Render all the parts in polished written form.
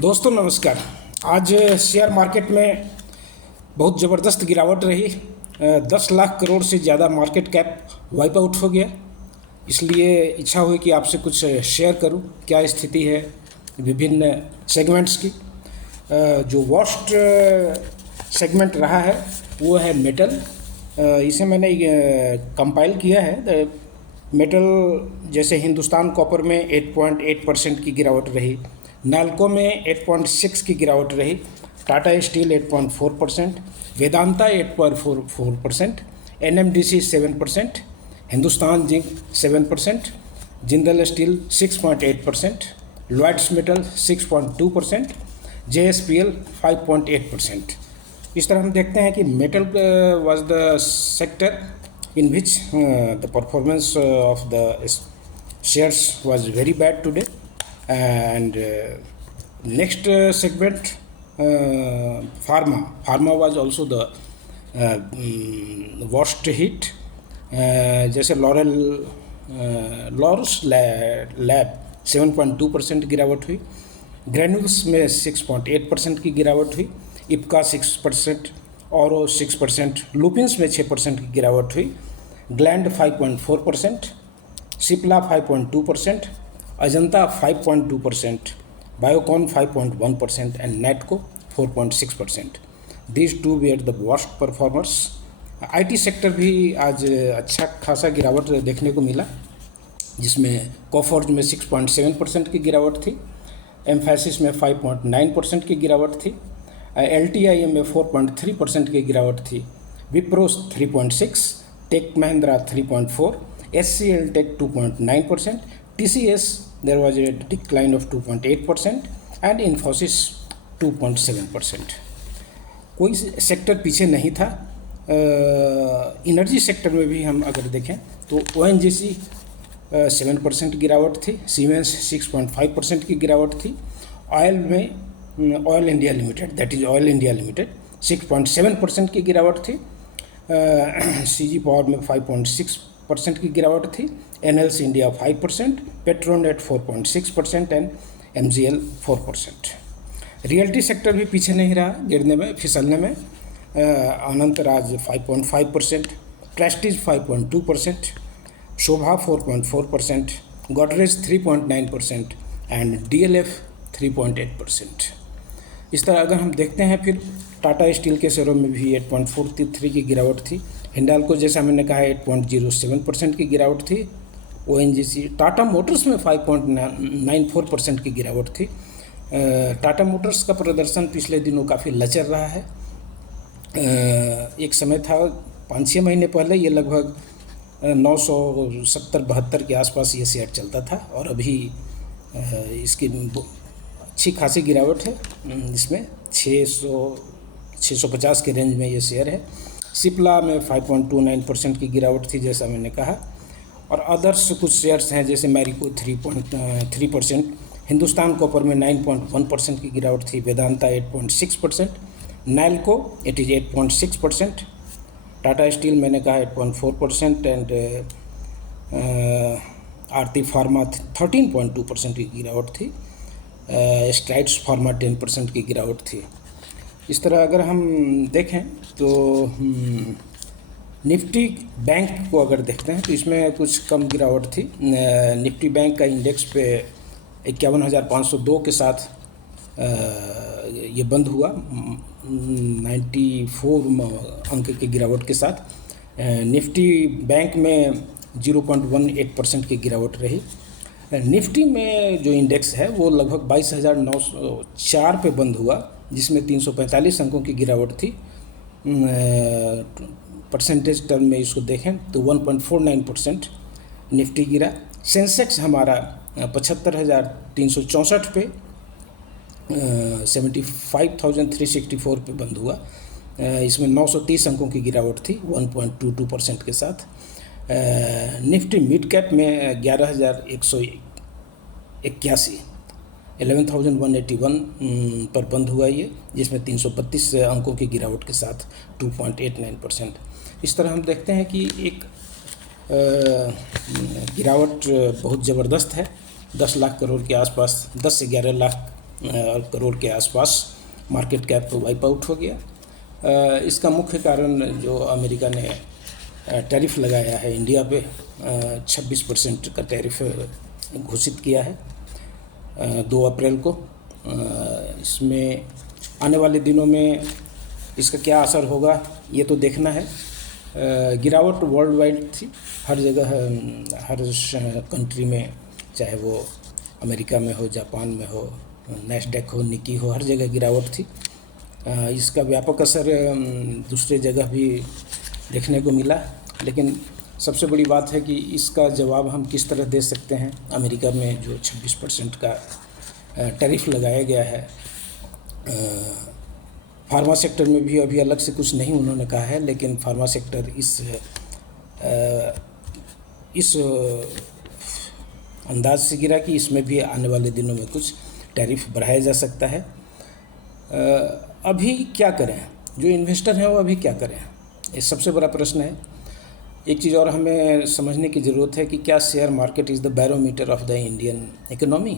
दोस्तों नमस्कार। आज शेयर मार्केट में बहुत ज़बरदस्त गिरावट रही। 10 लाख करोड़ से ज़्यादा मार्केट कैप वाइप आउट हो गया। इसलिए इच्छा हुई कि आपसे कुछ शेयर करूं, क्या स्थिति है विभिन्न सेगमेंट्स की। जो वर्स्ट सेगमेंट रहा है वो है मेटल। इसे मैंने कंपाइल किया है। मेटल जैसे हिंदुस्तान कॉपर में 8.8% की गिरावट रही, नाल्को में 8.6 की गिरावट रही, Tata steel 8.4%, Vedanta 8.44%, NMDC 7%, Hindustan zinc 7%, Jindal steel 6.8%, Lloyds metal 6.2%, JSPL 5.8%। इस तरह हम देखते हैं कि metal was the sector in which the performance of the shares was very bad today. And next segment, pharma was also the worst hit. जैसे Laurus lab 7.2% गिरावट हुई, granules में 6.8% की गिरावट हुई, इप्का 6%, औरो 6%, लुपिन्स में 6% की गिरावट हुई, Gland 5.4%, Cipla 5.2%, Ajanta 5.2%, Biocon 5.1% and Natco 4.6%। These two were the worst performers. IT sector भी आज अच्छा खासा गिरावट देखने को मिला, जिसमें कोफोर्ज में 6.7% की गिरावट थी, एम्फैसिस में 5.9% की गिरावट थी, LTIM में 4.3% की गिरावट थी, Wipro 3.6, tech Mahindra 3.4, SCL tech 2.9%, TCS there was a decline of 2.8% and Infosys 2.7%। कोई सेक्टर पीछे नहीं था। एनर्जी सेक्टर में भी हम अगर देखें तो ONGC 7% गिरावट थी, सीमेंस 6.5% की गिरावट थी, ऑयल में oil India limited, that is oil India limited 6.7% की गिरावट थी, CG पावर में 5.6% की गिरावट थी, NLC India 5%, Petronet 4.6% and MGL 4%। Realty sector भी पीछे नहीं रहा गिरने में, फिसलने में। Anantraj 5.5%, Prestige 5.2%, Shobha 4.4%, Godrej 3.9% and DLF 3.8%। इस तरह अगर हम देखते हैं फिर टाटा स्टील के शेयरों में भी 8.43 की गिरावट थी, हिंडाल्को जैसा मैंने कहा 8.07% की गिरावट थी, ONGC, टाटा मोटर्स में 5.94% की गिरावट थी। टाटा मोटर्स का प्रदर्शन पिछले दिनों काफ़ी लचर रहा है। एक समय था 5-6 महीने पहले ये लगभग 970-72 के आसपास ये शेयर चलता था, और अभी इसकी अच्छी खासी गिरावट है। इसमें 650 के रेंज में ये शेयर है। सिप्ला में 5.29% की गिरावट थी जैसा मैंने कहा, और अदर्स कुछ शेयर्स हैं जैसे मैरिको 3.3%, हिंदुस्तान कॉपर में 9.1% की गिरावट थी, Vedanta 8.6%, NALCO it is 8.6%, Tata steel मैंने कहा 8.4% एंड आरती फार्मा 13.2% की गिरावट थी, स्ट्राइड्स फार्मा 10% की गिरावट थी। इस तरह अगर हम देखें तो निफ्टी बैंक को अगर देखते हैं तो इसमें कुछ कम गिरावट थी। निफ्टी बैंक का इंडेक्स पे 51,502 के साथ ये बंद हुआ, 94 अंक की गिरावट के साथ। निफ्टी बैंक में 0.18% की गिरावट रही। निफ्टी में जो इंडेक्स है वो लगभग 22,904 पे बंद हुआ, जिसमें 345 अंकों की गिरावट थी। परसेंटेज टर्म में इसको देखें तो 1.49% निफ्टी गिरा। सेंसेक्स हमारा 75,364 पे 75,364 पे बंद हुआ। इसमें 930 अंकों की गिरावट थी 1.22% के साथ। निफ्टी मिड कैप में 11,181 11,181 पर बंद हुआ ये, जिसमें 332 अंकों की गिरावट के साथ 2.89%। इस तरह हम देखते हैं कि एक गिरावट बहुत ज़बरदस्त है। 10 लाख करोड़ के आसपास, 10 से 11 लाख करोड़ के आसपास मार्केट कैप वाइप आउट हो गया। इसका मुख्य कारण जो अमेरिका ने टैरिफ लगाया है इंडिया पे, 26% का टैरिफ घोषित किया है 2 अप्रैल को। इसमें आने वाले दिनों में इसका क्या असर होगा ये तो देखना है। गिरावट वर्ल्ड वाइड थी, हर जगह, हर कंट्री में, चाहे वो अमेरिका में हो, जापान में हो, नैस्डैक हो, निकी हो, हर जगह गिरावट थी। इसका व्यापक असर दूसरे जगह भी देखने को मिला, लेकिन सबसे बड़ी बात है कि इसका जवाब हम किस तरह दे सकते हैं। अमेरिका में जो 26% का टैरिफ लगाया गया है, फार्मा सेक्टर में भी अभी अलग से कुछ नहीं उन्होंने कहा है, लेकिन फार्मा सेक्टर इस अंदाज से गिरा कि इसमें भी आने वाले दिनों में कुछ टैरिफ बढ़ाया जा सकता है। अभी क्या करें, जो इन्वेस्टर हैं वो अभी क्या करें, ये सबसे बड़ा प्रश्न है। एक चीज़ और हमें समझने की ज़रूरत है कि क्या share market is the barometer of the Indian economy.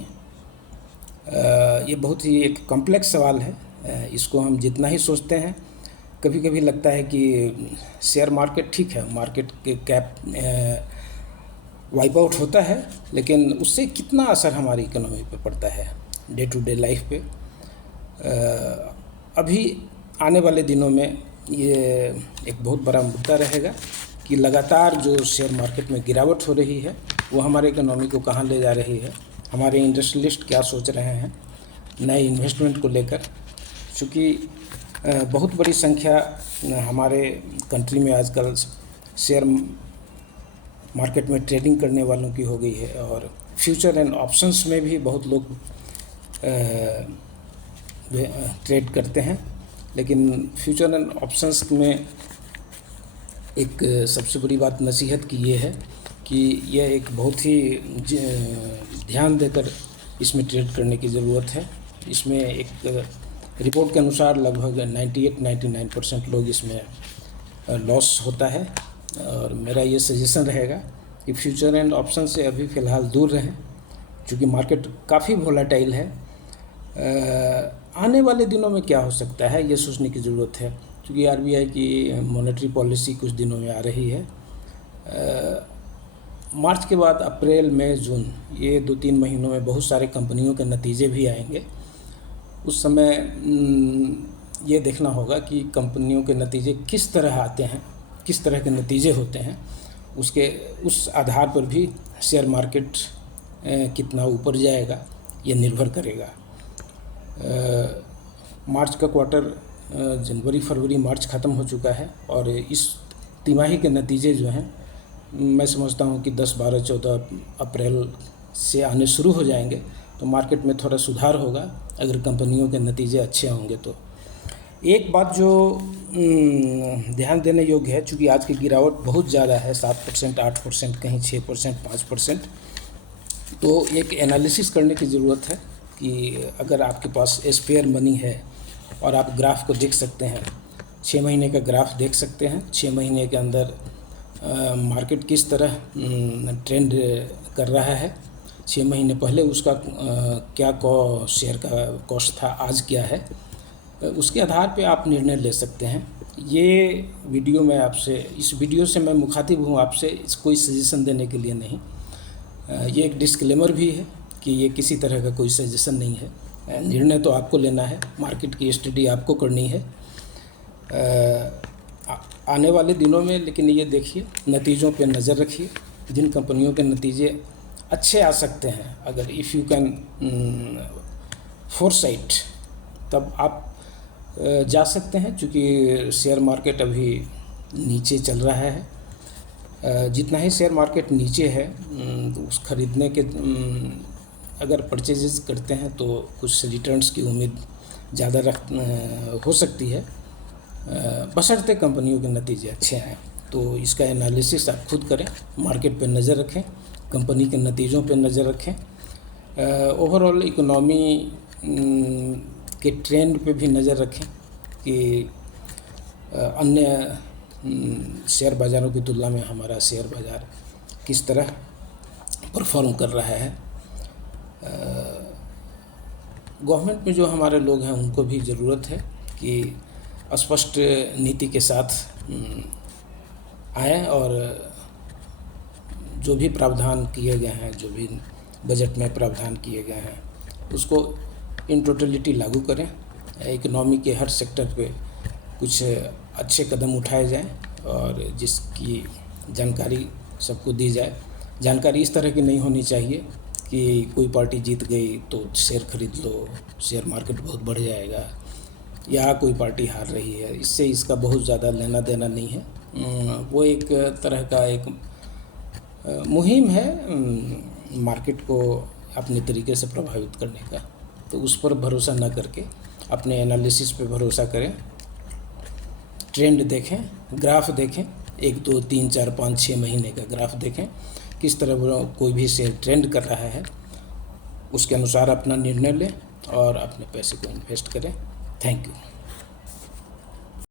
ये बहुत ही एक कॉम्प्लेक्स सवाल है। इसको हम जितना ही सोचते हैं, कभी कभी लगता है कि शेयर मार्केट ठीक है, मार्केट के कैप वाइप आउट होता है, लेकिन उससे कितना असर हमारी इकोनॉमी पे पड़ता है, डे टू डे लाइफ पे। अभी आने वाले दिनों में ये एक बहुत बड़ा मुद्दा रहेगा कि लगातार जो शेयर मार्केट में गिरावट हो रही है वो हमारे इकोनॉमी को कहाँ ले जा रही है, हमारे इंडस्ट्रियलिस्ट क्या सोच रहे हैं नए इन्वेस्टमेंट को लेकर। चूँकि बहुत बड़ी संख्या हमारे कंट्री में आजकल शेयर मार्केट में ट्रेडिंग करने वालों की हो गई है, और फ्यूचर एंड ऑप्शंस में भी बहुत लोग ट्रेड करते हैं। लेकिन फ्यूचर एंड ऑप्शंस में एक सबसे बड़ी बात नसीहत की ये है कि यह एक बहुत ही ध्यान देकर इसमें ट्रेड करने की ज़रूरत है। इसमें एक रिपोर्ट के अनुसार लगभग 98-99% लोग इसमें लॉस होता है, और मेरा ये सजेशन रहेगा कि फ्यूचर एंड ऑप्शन से अभी फ़िलहाल दूर रहें, क्योंकि मार्केट काफ़ी वोलेटाइल है। आने वाले दिनों में क्या हो सकता है ये सोचने की ज़रूरत है, क्योंकि आरबीआई की मॉनेटरी पॉलिसी कुछ दिनों में आ रही है। मार्च के बाद अप्रैल, मई, जून, ये 2-3 महीनों में बहुत सारे कंपनियों के नतीजे भी आएंगे। उस समय ये देखना होगा कि कंपनियों के नतीजे किस तरह आते हैं, किस तरह के नतीजे होते हैं, उस आधार पर भी शेयर मार्केट कितना ऊपर जाएगा ये निर्भर करेगा। मार्च का क्वार्टर, जनवरी, फरवरी, मार्च ख़त्म हो चुका है, और इस तिमाही के नतीजे जो हैं मैं समझता हूँ कि 10, 12, 14 अप्रैल से आने शुरू हो जाएंगे, तो मार्केट में थोड़ा सुधार होगा अगर कंपनियों के नतीजे अच्छे होंगे तो। एक बात जो ध्यान देने योग्य है, चूँकि आज की गिरावट बहुत ज़्यादा है, 7%, 8%, कहीं 6%, 5%, तो एक एनालिसिस करने की ज़रूरत है कि अगर आपके पास स्पेयर मनी है और आप ग्राफ को देख सकते हैं, 6 महीने का ग्राफ देख सकते हैं, 6 महीने के अंदर मार्केट किस तरह ट्रेंड कर रहा है, 6 महीने पहले उसका क्या शेयर का कॉस्ट था, आज क्या है, उसके आधार पे आप निर्णय ले सकते हैं। ये वीडियो मैं आपसे, इस वीडियो से मैं मुखातिब हूँ आपसे, कोई सजेशन देने के लिए नहीं। ये एक डिस्क्लेमर भी है कि ये किसी तरह का कोई सजेशन नहीं है। निर्णय तो आपको लेना है, मार्केट की स्टडी आपको करनी है आने वाले दिनों में। लेकिन ये देखिए, नतीजों पे नज़र रखिए, जिन कंपनियों के नतीजे अच्छे आ सकते हैं, अगर इफ़ यू कैन फोरसाइट, तब आप जा सकते हैं, क्योंकि शेयर मार्केट अभी नीचे चल रहा है। जितना ही शेयर मार्केट नीचे है, उस खरीदने के अगर परचेजेस करते हैं तो कुछ रिटर्न्स की उम्मीद ज़्यादा हो सकती है, बशर्ते कंपनियों के नतीजे अच्छे आएँ। तो इसका एनालिसिस आप खुद करें, मार्केट पे नज़र रखें, कंपनी के नतीजों पे नज़र रखें, ओवरऑल इकोनॉमी के ट्रेंड पे भी नज़र रखें कि अन्य शेयर बाज़ारों की तुलना में हमारा शेयर बाज़ार किस तरह परफॉर्म कर रहा है। गवर्नमेंट में जो हमारे लोग हैं उनको भी ज़रूरत है कि स्पष्ट नीति के साथ आएँ और जो भी प्रावधान किए गए हैं, जो भी बजट में प्रावधान किए गए हैं, उसको इन टोटलिटी लागू करें। इकोनॉमी के हर सेक्टर पे कुछ अच्छे कदम उठाए जाएं और जिसकी जानकारी सबको दी जाए। जानकारी इस तरह की नहीं होनी चाहिए कि कोई पार्टी जीत गई तो शेयर खरीद लो, शेयर मार्केट बहुत बढ़ जाएगा, या कोई पार्टी हार रही है, इससे इसका बहुत ज़्यादा लेना देना नहीं है। वो एक तरह का एक मुहिम है मार्केट को अपने तरीके से प्रभावित करने का। तो उस पर भरोसा न करके अपने एनालिसिस पे भरोसा करें, ट्रेंड देखें, ग्राफ देखें, 1 2 3 4 5 6 महीने का ग्राफ देखें, किस तरह वो कोई भी शेयर ट्रेंड कर रहा है, उसके अनुसार अपना निर्णय लें और अपने पैसे को इन्वेस्ट करें। Thank you.